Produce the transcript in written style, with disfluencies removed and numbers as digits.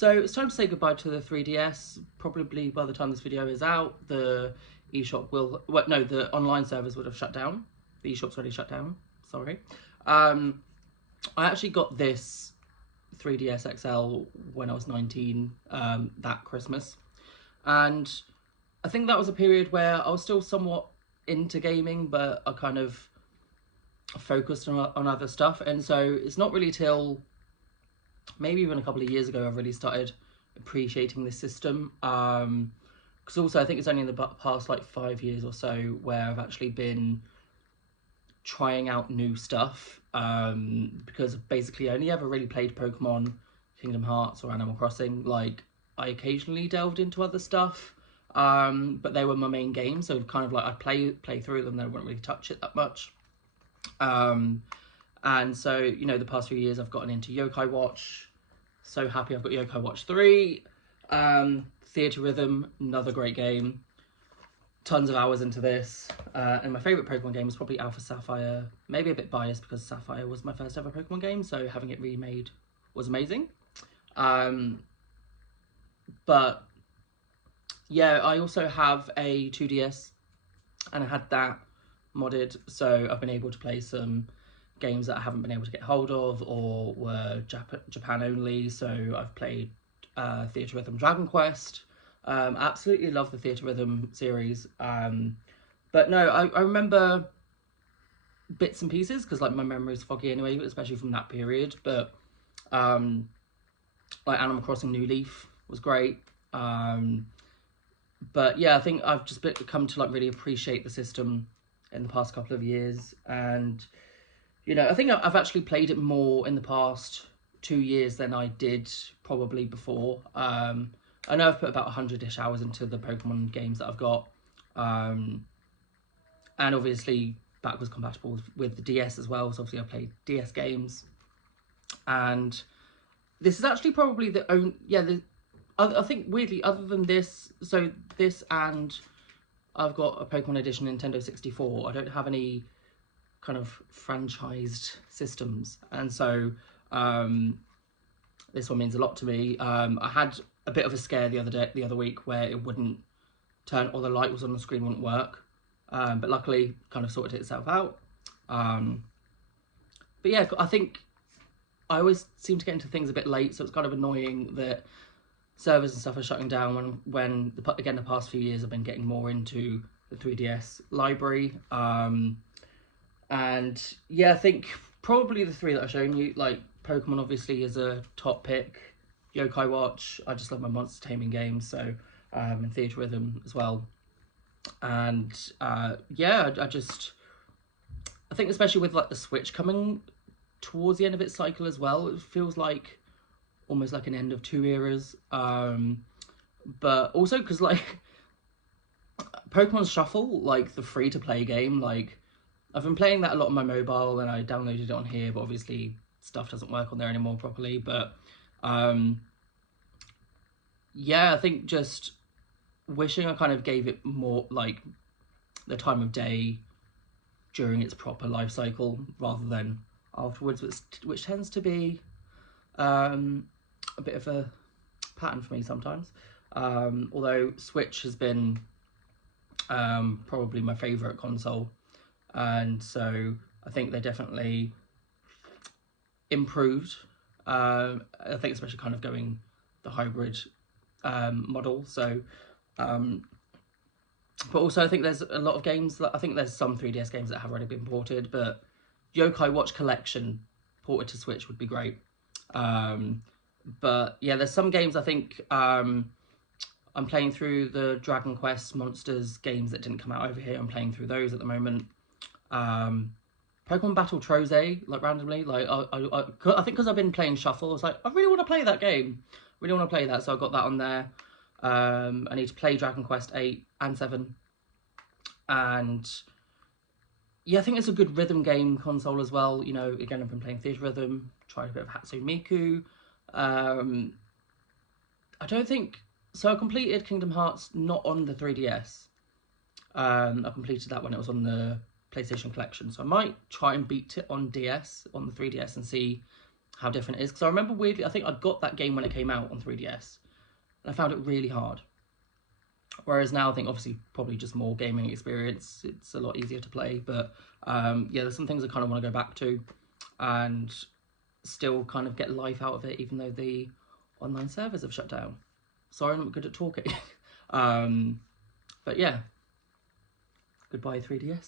So it's time to say goodbye to the 3DS. Probably by the time this video is out, the eShop will... Well, no, the online servers would have shut down. The eShop's already shut down. Sorry. I actually got this 3DS XL when I was 19, that Christmas. And I think that was a period where I was still somewhat into gaming, but I kind of focused on other stuff. And so it's not really till maybe even a couple of years ago I really started appreciating this system. Because also I think it's only in the past like 5 years or so where I've actually been trying out new stuff, because basically I only ever really played Pokemon, Kingdom Hearts or Animal Crossing. Like, I occasionally delved into other stuff, but they were my main games, so kind of like I'd play through them, then I wouldn't really touch it that much. And so, you know, the past few years I've gotten into Yokai Watch. So happy I've got Yokai Watch 3. Theatre Rhythm, another great game. Tons of hours into this. And my favourite Pokemon game is probably Alpha Sapphire. Maybe a bit biased because Sapphire was my first ever Pokemon game, so having it remade was amazing. But yeah, I also have a 2DS and I had that modded, so I've been able to play some games that I haven't been able to get hold of or were Japan only. So I've played Theatre Rhythm Dragon Quest. Absolutely love the Theatre Rhythm series. But no, I remember bits and pieces because like my memory's foggy anyway, especially from that period. But like Animal Crossing New Leaf was great. But yeah, I think I've just come to like really appreciate the system in the past couple of years. And you know, I think I've actually played it more in the past 2 years than I did probably before. I know I've put about 100-ish hours into the Pokemon games that I've got. And obviously backwards compatible with the DS as well. So obviously I played DS games. And this is actually probably the only... Yeah, I think weirdly, other than this... So this and I've got a Pokemon Edition Nintendo 64. I don't have any kind of franchised systems, and so this one means a lot to me. I had a bit of a scare the other week where it wouldn't turn, or the light was on the screen wouldn't work, but luckily kind of sorted itself out. But yeah, I think I always seem to get into things a bit late, so it's kind of annoying that servers and stuff are shutting down when again the past few years I've been getting more into the 3DS library. And yeah, I think probably the three that I've shown you, like Pokemon obviously is a top pick, Yokai Watch, I just love my monster taming games, so and Theatre Rhythm as well. And yeah, I think especially with like the Switch coming towards the end of its cycle as well, it feels like almost like an end of two eras. But also because like Pokemon Shuffle, like the free to play game, like I've been playing that a lot on my mobile and I downloaded it on here, but obviously stuff doesn't work on there anymore properly. But yeah, I think just wishing I kind of gave it more like the time of day during its proper life cycle rather than afterwards, which tends to be a bit of a pattern for me sometimes. Although Switch has been probably my favourite console, and so I think they definitely improved. I think especially kind of going the hybrid model. So, but also I think there's a lot of games that I think there's some 3DS games that have already been ported, but Yokai Watch Collection ported to Switch would be great. But yeah, there's some games I think I'm playing through the Dragon Quest Monsters games that didn't come out over here. I'm playing through those at the moment. Pokemon Battle Troze, like randomly, like I think because I've been playing Shuffle, I was like, I really want to play that game, really want to play that, so I got that on there. I need to play Dragon Quest 8 and 7, and yeah, I think it's a good rhythm game console as well. You know, again, I've been playing Theatre Rhythm, tried a bit of Hatsune Miku. I don't think so. I completed Kingdom Hearts not on the 3DS. I completed that when it was on the PlayStation Collection, so I might try and beat it on DS, on the 3DS, and see how different it is. Because I remember weirdly, I think I got that game when it came out on 3DS, and I found it really hard. Whereas now I think obviously probably just more gaming experience, it's a lot easier to play. But yeah, there's some things I kind of want to go back to and still kind of get life out of it, even though the online servers have shut down. Sorry, I'm not good at talking. But yeah, goodbye 3DS.